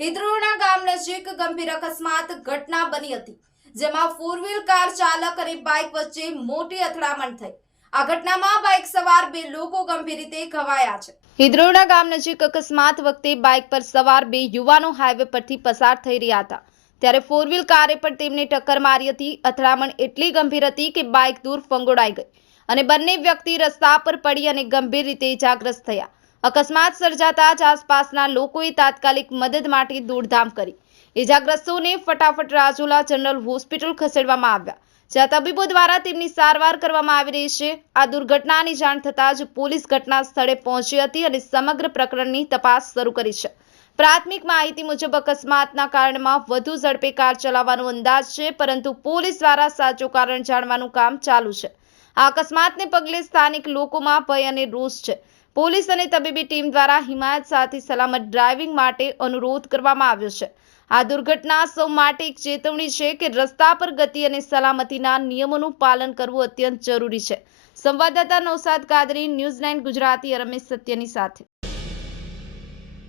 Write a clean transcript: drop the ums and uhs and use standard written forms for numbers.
હિદ્રોણા ગામ નજીક ગંભીર અકસ્માત ઘટના બની હતી, જેમાં ફોર વ્હીલ કાર ચાલક અને બાઇક વચ્ચે મોટી અથડામણ થઈ। આ ઘટનામાં બાઇક સવાર બે લોકો ગંભીર રીતે ઘવાયા છે। હિદ્રોણા ગામ નજીક અકસ્માત વખતે બાઇક પર સવાર બે યુવાનો હાઈવે પરથી પસાર થઈ રહ્યા હતા, ત્યારે ફોર વ્હીલ કારે પણ તેમને ટક્કર મારી હતી। અથડામણ એટલી ગંભીર હતી કે બાઇક દૂર ફંગોળાઈ ગઈ અને બંને વ્યક્તિ રસ્તા પર પડી અને ગંભીર રીતે ઇજાગ્રસ્ત થયા। અકસ્માત સર્જાતા જ આસપાસના લોકોએ તાત્કાલિક મદદ માટે દોડધામ કરી ઇજાગ્રસ્તોને ફટાફટ રાજુલા જનરલ હોસ્પિટલ ખસેડવામાં આવ્યા, જ્યાં તબીબો દ્વારા તેમની સારવાર કરવામાં આવી રહી છે। આ દુર્ઘટનાની જાણ થતાં જ પોલીસ ઘટના સ્થળે પહોંચી હતી અને સમગ્ર પ્રકરણની તપાસ શરૂ કરી છે। પ્રાથમિક માહિતી મુજબ અકસ્માતના કારણમાં વધુ ઝડપે કાર ચલાવવાનો અંદાજ છે, પરંતુ પોલીસ દ્વારા સાચું કારણ જાણવાનું કામ ચાલુ છે। આ અકસ્માતને પગલે સ્થાનિક લોકોમાં ભય અને રોષ છે। પોલીસ અને તબીબી ટીમ દ્વારા હિમાયત સાથે સલામત ડ્રાઇવિંગ માટે અનુરોધ કરવામાં આવ્યો છે। આ દુર્ઘટના સૌ માટે એક ચેતવણી છે કે રસ્તા પર ગતિ અને સલામતીના નિયમોનું પાલન કરવું અત્યંત જરૂરી છે। સંવાદદાતા નૌશાદ કાદરી, ન્યૂઝ 9 ગુજરાતી, રમેશ સત્યની સાથે।